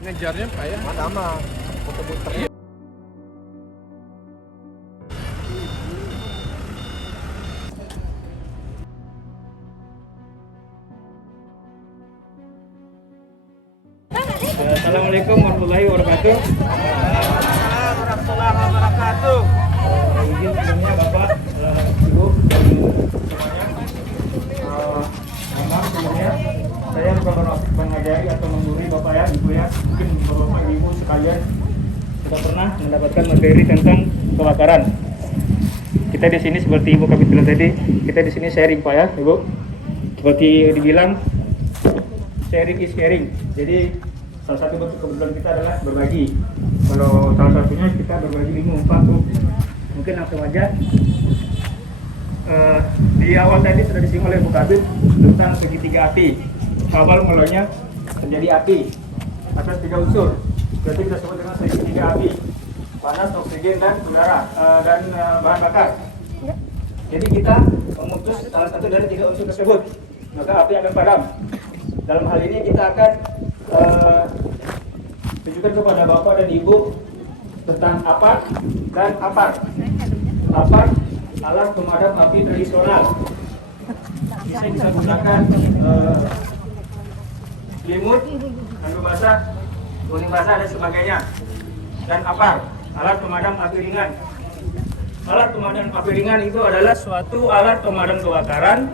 Ngejarnya Pak ya? Sama, puter-puter. Assalamualaikum warahmatullahi wabarakatuh. Waalaikumsalam warahmatullahi wabarakatuh. Izin sebelumnya Bapak, Ibu, dan semuanya. Mohon sebelumnya saya bukan mengajari atau menggurui Bapak ya, Ibu ya. Mungkin Bapak Ibu sekalian sudah pernah mendapatkan materi tentang kebakaran. Kita di sini seperti Ibu kami bilang tadi, kita di sini sharing Pak ya, Ibu. Seperti dibilang sharing is caring. Jadi salah satu bentuk kebetulan kita adalah berbagi. Kalau salah satunya kita berbagi ilmu Pak Bu. Mungkin langsung aja. Di awal tadi sudah disinggung oleh Bu Kabit tentang segitiga api. Awal mulanya terjadi api atas 3 unsur. Berarti kita sebut dengan segitiga api: panas, oksigen, dan udara dan bahan bakar. Jadi kita memutus salah satu dari 3 unsur tersebut, maka api akan padam. Dalam hal ini kita akan tunjukkan kepada Bapak dan Ibu tentang APAR dan APAR. APAR alat pemadam api tradisional. Bisa gunakan selimut, handuk basah, kuning basah dan sebagainya. Dan APAR, alat pemadam api ringan. Alat pemadam api ringan itu adalah suatu alat pemadam kebakaran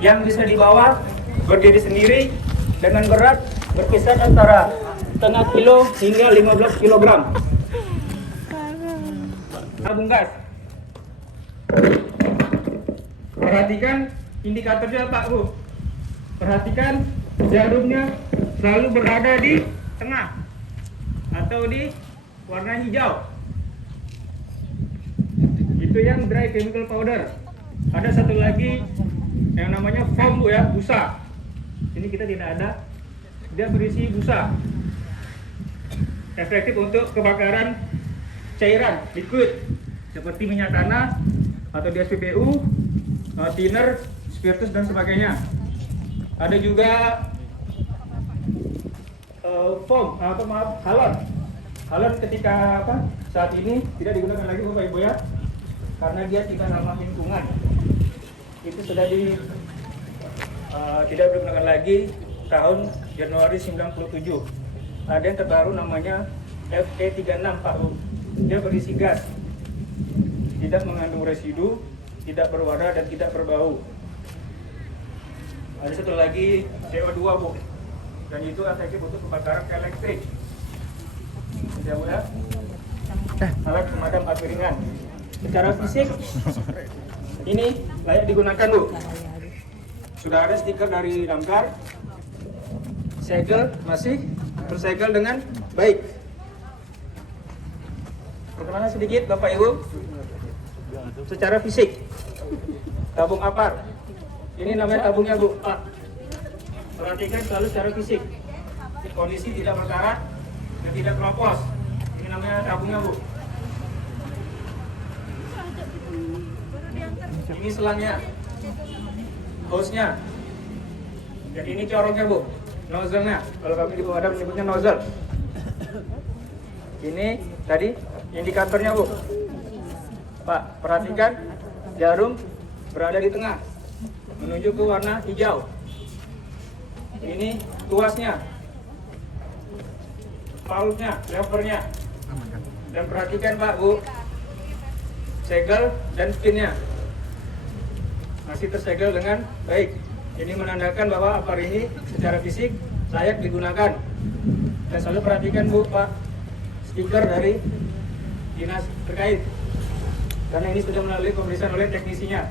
yang bisa dibawa berdiri sendiri dengan berat berkisar antara setengah kilo hingga 15 kilogram. Tabung gas. Perhatikan indikatornya Pak Bu. Perhatikan jarumnya selalu berada di tengah atau di warna hijau. Itu yang dry chemical powder. Ada satu lagi yang namanya foam Bu ya, busa. Ini kita tidak ada. Dia berisi busa. Efektif untuk kebakaran cairan, liquid, seperti minyak tanah atau di SPBU, thinner, spiritus dan sebagainya. Ada juga foam, halon. Halon ketika saat ini tidak digunakan lagi Bapak Ibu ya, karena dia tidak ramah lingkungan. Itu sudah tidak digunakan lagi tahun Januari 97. Ada yang terbaru namanya FE36 Pak Bu. Dia berisi gas, tidak mengandung residu, tidak berwarna dan tidak berbau. Ada satu lagi CO2 Bu, dan itu efektif untuk kebakaran elektrik. Ya Bu ya. Alat pemadam api ringan. Secara fisik ini layak digunakan Bu. Sudah ada stiker dari Damkar. Segel masih bersegel dengan baik. Perkenalan sedikit Bapak Ibu. Secara fisik, tabung APAR. Ini namanya tabungnya Bu. Perhatikan selalu secara fisik. Kondisi tidak berkarat dan tidak keropos. Ini namanya tabungnya Bu. Ini selangnya, hose-nya, dan ini corongnya Bu, nozzle-nya. Kalau kami di pemadam menyebutnya nozzle. Ini tadi indikatornya Bu. Pak, perhatikan jarum berada di tengah, menuju ke warna hijau. Ini tuasnya, valve-nya, levernya. Dan perhatikan Pak Bu, segel dan pinnya masih tersegel dengan baik. Ini menandakan bahwa APAR ini secara fisik layak digunakan. Dan selalu perhatikan Bu, Pak, stiker dari dinas terkait, karena ini sudah melalui pemeriksaan oleh teknisinya.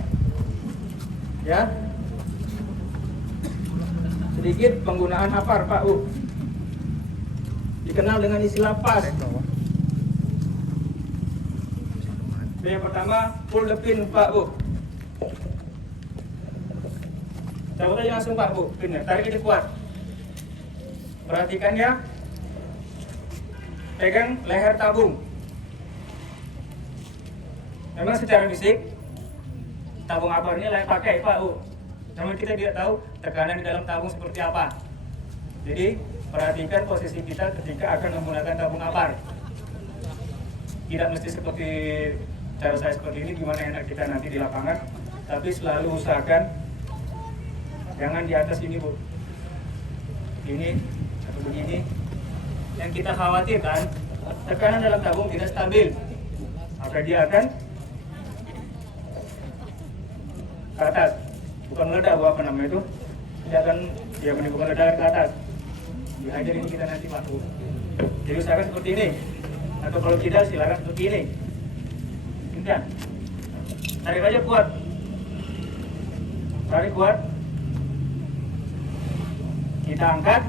Ya. Sedikit penggunaan APAR Pak Bu. Dikenal dengan istilah PAS. Yang pertama, pull the pin Pak Bu. Cabut aja langsung Pak Bu, pinnya, tarik ini kuat. Perhatikan ya. Pegang leher tabung. Memang secara fisik tabung APAR ini layak pakai Pak Bu. Namun kita tidak tahu tekanan di dalam tabung seperti apa. Jadi perhatikan posisi kita ketika akan menggunakan tabung apar. Tidak mesti seperti cara saya seperti ini, gimana enak kita nanti di lapangan, tapi selalu usahakan jangan di atas ini Bu, ini atau begini. Yang kita khawatirkan tekanan dalam tabung tidak stabil, maka dia akan ke atas, bukan meledak Bu, apa namanya itu, dia akan ya menimbulkan ledakan ke atas. Dihajar ini kita nanti Pak Bu. Jadi usahakan seperti ini, atau kalau tidak silakan seperti ini. Kemudian tarik aja kuat, tarik kuat, kita angkat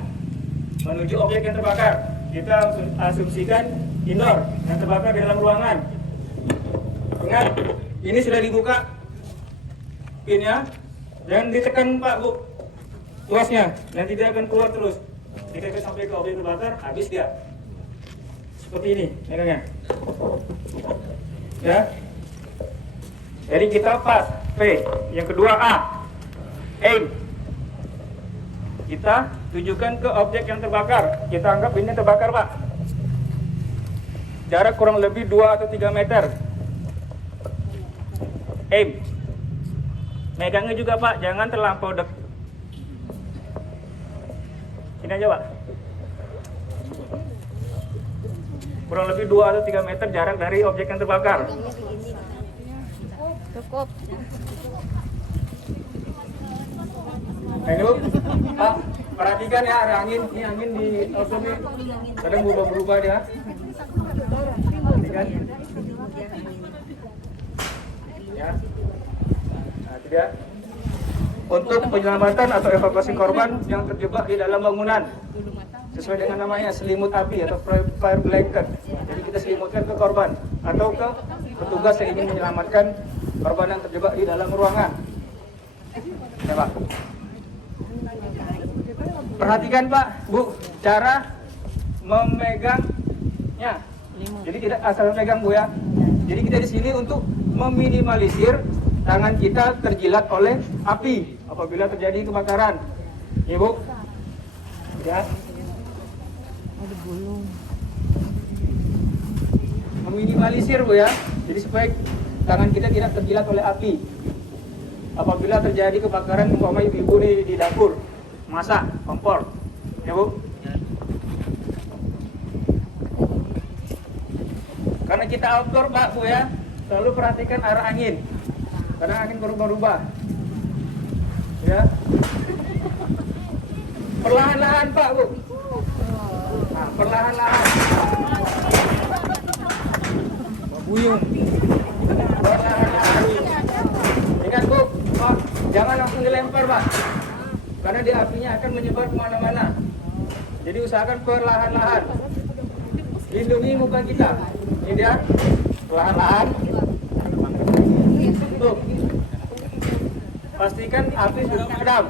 menuju objek yang terbakar. Kita asumsikan indoor yang terbakar di dalam ruangan. Ingat, ini sudah dibuka pinnya, dan ditekan Pak Bu tuasnya, nanti dia akan keluar terus. Jika sampai ke objek terbakar, habis dia. Seperti ini megangnya. Ya. Jadi kita pas P. Yang kedua A. Aim. Kita tujukan ke objek yang terbakar. Kita anggap ini terbakar Pak. Jarak kurang lebih 2 atau 3 meter. Aim. Megangnya juga Pak, jangan terlampau dekat. Sini aja Pak. Kurang lebih 2 atau 3 meter jarak dari objek yang terbakar. Cukup. Nah ini Bu, Pak, perhatikan ya, ada angin. Ini angin di outdoor nih, kadang berubah-berubah dia. Perhatikan. Ya. Nah, itu dia. Untuk penyelamatan atau evakuasi korban yang terjebak di dalam bangunan, sesuai dengan namanya selimut api atau fire blanket. Jadi kita selimutkan ke korban atau ke petugas yang ingin menyelamatkan korban yang terjebak di dalam ruangan. Ya Pak. Perhatikan Pak, Bu, cara memegangnya. Jadi tidak asal memegang Bu ya. Jadi kita di sini untuk meminimalisir tangan kita terjilat oleh api apabila terjadi kebakaran. Ya Bu. Ya. Meminimalisir Bu ya. Jadi supaya tangan kita tidak terjilat oleh api apabila terjadi kebakaran, umpamanya ibu di dapur masak kompor. Ya Bu. Karena kita outdoor Pak Bu ya, selalu perhatikan arah angin. Karena angin berubah-ubah. Ya. Perlahan-lahan Pak Bu. Nah, perlahan-lahan. Buyung. Perlahan-lahan. Ingat Bu, oh, jangan langsung dilempar Pak. Karena dia apinya akan menyebar kemana-mana. Jadi usahakan perlahan-lahan. Lindungi muka kita. Ini dia, perlahan-lahan. Tuh. Pastikan api sudah padam.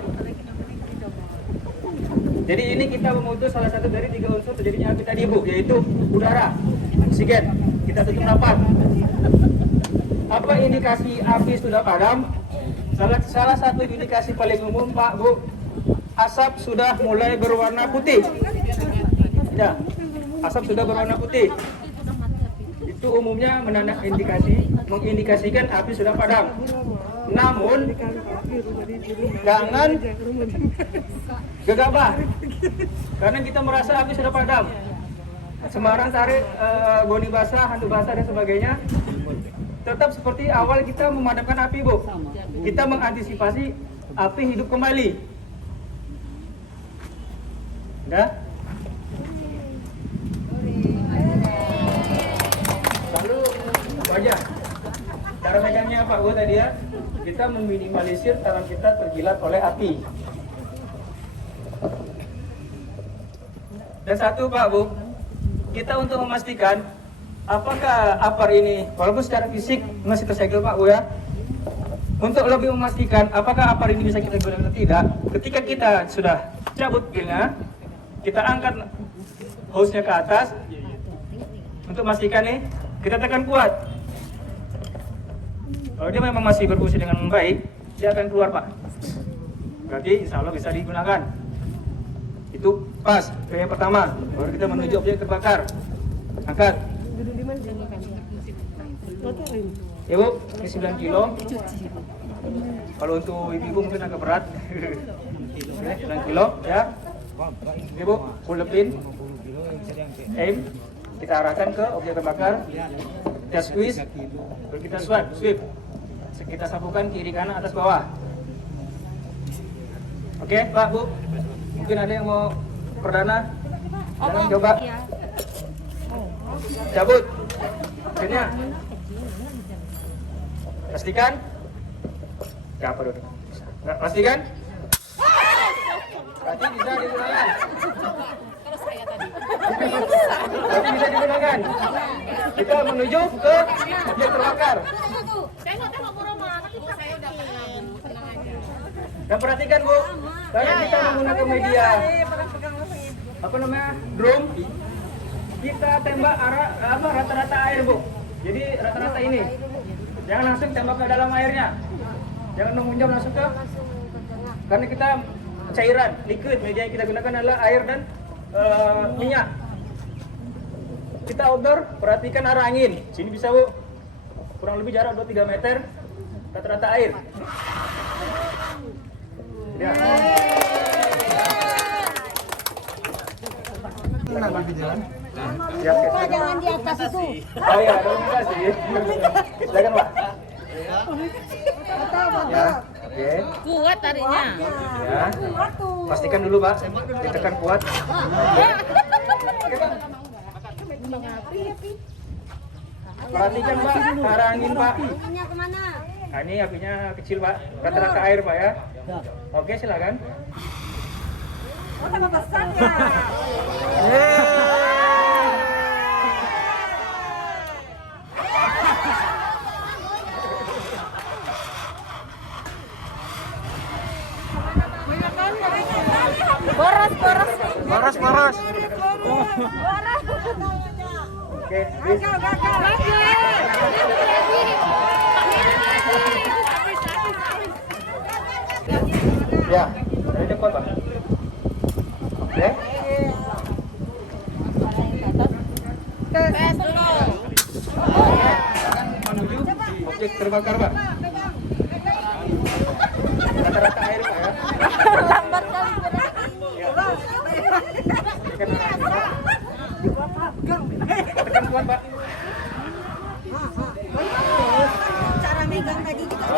Jadi ini kita memutus salah satu dari 3 unsur terjadinya api tadi Bu, yaitu udara, oksigen. Kita tutup rapat. Apa indikasi api sudah padam? Salah satu indikasi paling umum Pak Bu, asap sudah mulai berwarna putih. Ya, asap sudah berwarna putih. Itu umumnya mengindikasikan api sudah padam. Namun jangan gegabah, karena kita merasa api sudah padam. Sembarang tarik goni basah, hantu basah dan sebagainya. Tetap seperti awal kita memadamkan api Bu. Kita mengantisipasi api hidup kembali. Udah? Lalu aja. Cara megangnya Pak Bu tadi ya, kita meminimalisir tangan kita terjilat oleh api. Dan satu Pak Bu, kita untuk memastikan apakah apar ini, walaupun secara fisik masih tersegel Pak Bu ya, untuk lebih memastikan apakah apar ini bisa kita gunakan atau tidak, ketika kita sudah cabut pilnya, kita angkat hose-nya ke atas untuk memastikan nih, kita tekan kuat. Kalau dia memang masih berfungsi dengan baik, dia akan keluar Pak. Berarti insya Allah bisa digunakan. Itu pas. Yang pertama. Baru kita menuju objek terbakar. Angkat. Ya Bu, ini 9 kilo. Kalau untuk ibu mungkin agak berat. 9 kilo ya. Ini Bu, pull the pin. Aim. Kita arahkan ke objek terbakar. Kita squeeze. Baru kita sweep. Kita sapukan kiri kanan atas bawah. Oke, Pak, Bu. Mungkin ada yang mau perdana. Jangan coba. Cabut. Pinnya. Pastikan. Apa dulu? Pastikan. Berarti bisa digunakan. Berarti bisa digunakan. Kita menuju ke objek terbakar. Dan perhatikan Bu, karena kita menggunakan media apa namanya drum, kita tembak arah rata-rata air Bu. Jadi rata-rata ini, jangan langsung tembak ke dalam airnya, jangan menghunjam langsung ke, karena kita cairan liquid, media yang kita gunakan adalah air dan minyak. Kita outdoor, perhatikan arah angin. Sini bisa Bu, kurang lebih jarak 2-3 meter, rata-rata air. Ya. Pak, jangan di atas itu. Oh iya, terima kasih. Silakan Pak. Ya, oke. Kuat tarinya. Ya. Pastikan dulu Pak, ditekan kuat. Perhatikan Pak, arah angin Pak. Apinya kemana? Nah, ini apinya kecil Pak, rata-rata air Pak ya. Oke, silakan. Oh, tambah besar ya. Boros. Oke, bis. Ya, dari depan Pak. Oke. Tes dulu. Menuju objek terbakar Pak. Rata-rata air Pak ya. Lambat kali. Tekan kuat Pak. Cara megang tadi juga.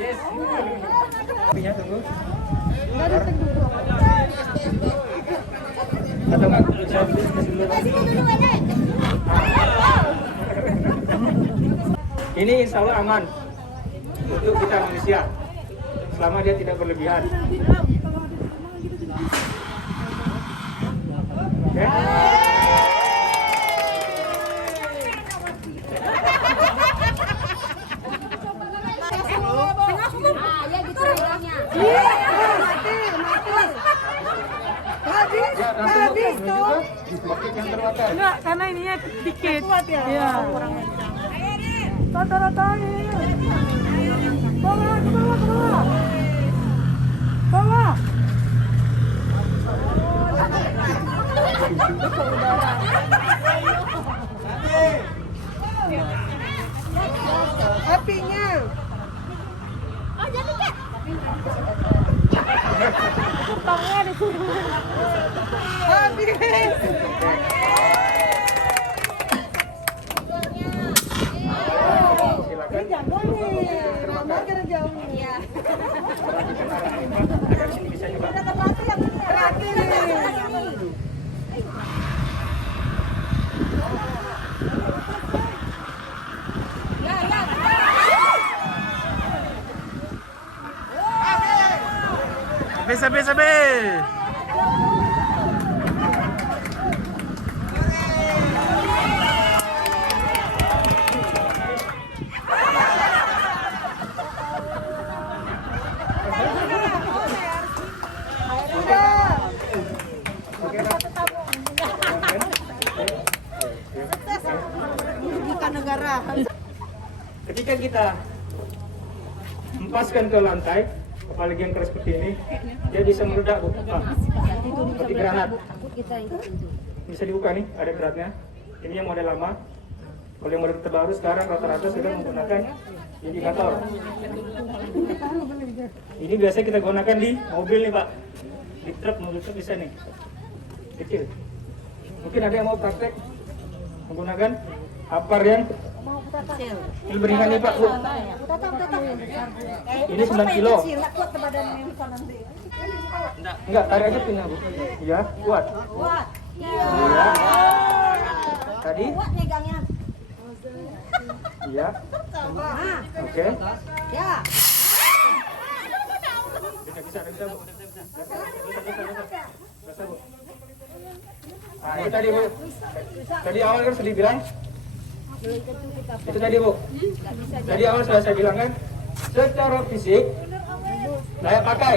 Yes. Apinya tunggu. Atau nggak bisa dulu. Ini insya Allah aman untuk kita manusia selama dia tidak berlebihan. Oke? Ya gitu megangnya. Ya, habis tuh. Objek yang terbakar. Enggak, karena ininya dikit. Kuat ya? Iya. Rata-rata air. Bawah, ke bawah. Bawah. Apinya. Oh, jadi Kak. Tangnya disuruh. Habis. Silakan. Jago nih. Mama kira jauh nih. Iya. Perhatikan arah angin Pak. Agar sini bisa juga. Terakhir nih. Sabi. gara-gara. Ketika kita hempaskan ke lantai, apalagi yang keras seperti ini, dia bisa meledak, Bu. Seperti granat. Takut kita itu. Bisa dibuka nih, ada beratnya. Ini yang model lama. Kalau yang model terbaru sekarang rata-rata sudah menggunakan indikator. Ini biasanya kita gunakan di mobil nih, Pak. Di truk, mobil truk bisa nih. Kecil. Mungkin ada yang mau praktek menggunakan apar yang lebih ringan nih, Pak, Bu. Ini 9 kilo. Enggak, tarik aja pinnya, Bu. Iya, kuat. Kuat. Iya. Tadi? Kuat megangnya. Iya. Nah, Oke. ya. Bisa, Bu. Bisa, Bu. Nah, itu tadi, Bu. Tadi awal kan sudah bilang. Itu tadi, Bu. Tadi awal sudah saya bilang kan, secara fisik layak pakai.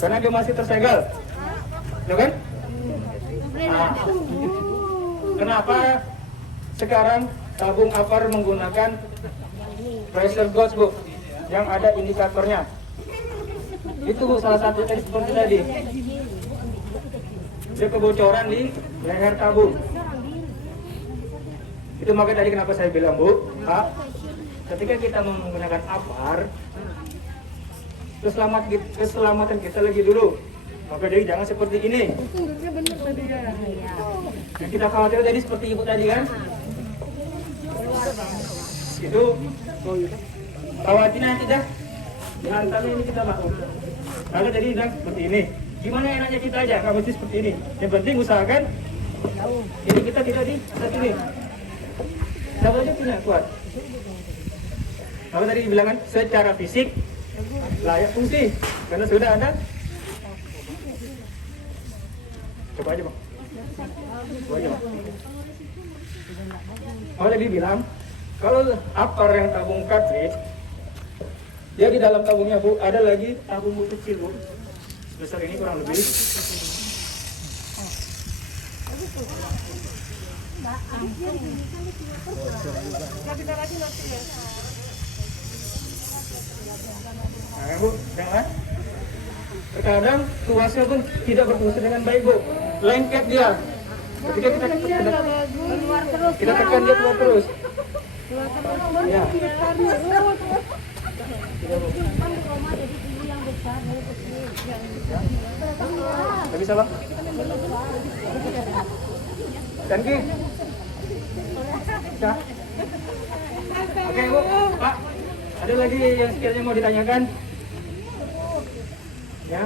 Karena dia masih tersegel. Ya kan? Nah, kenapa sekarang tabung apar menggunakan pressure gauge, Bu, yang ada indikatornya? Itu, Bu, salah satu tadi seperti tadi. Ada kebocoran di leher tabung. Itu makanya tadi kenapa saya bilang, Bu, Pak, ketika kita menggunakan apar, keselamatan kita lagi dulu. Maka jadi jangan seperti ini. Yang kita khawatir tadi seperti Ibu tadi kan? Itu khawatirnya tidak dihantamnya ini kita bangun. Lalu jadi bilang seperti ini. Gimana enaknya kita aja, nggak mesti seperti ini. Yang penting usahakan ini kita tidak di atas ini. Sama aja punya kuat. Kalau tadi dibilang kan secara fisik layak fungsi karena sudah ada. Coba aja, Bang. Coba aja, Bang. Kalau tadi bilang kalau apar yang tabung cartridge, dia di dalam tabungnya, Bu, ada lagi tabung kecil, Bu. Sebesar ini kurang lebih. Nah, Bu, jangan. Terkadang tuasnya pun tidak berfungsi dengan baik, Bu. Lengket dia. Ketika kita tekan dia keluar terus. Ya. Tidak bisa, Bang? Dan Ki? Bisa? Oke, Bu. Pak, ada lagi yang sekiranya mau ditanyakan? Ya.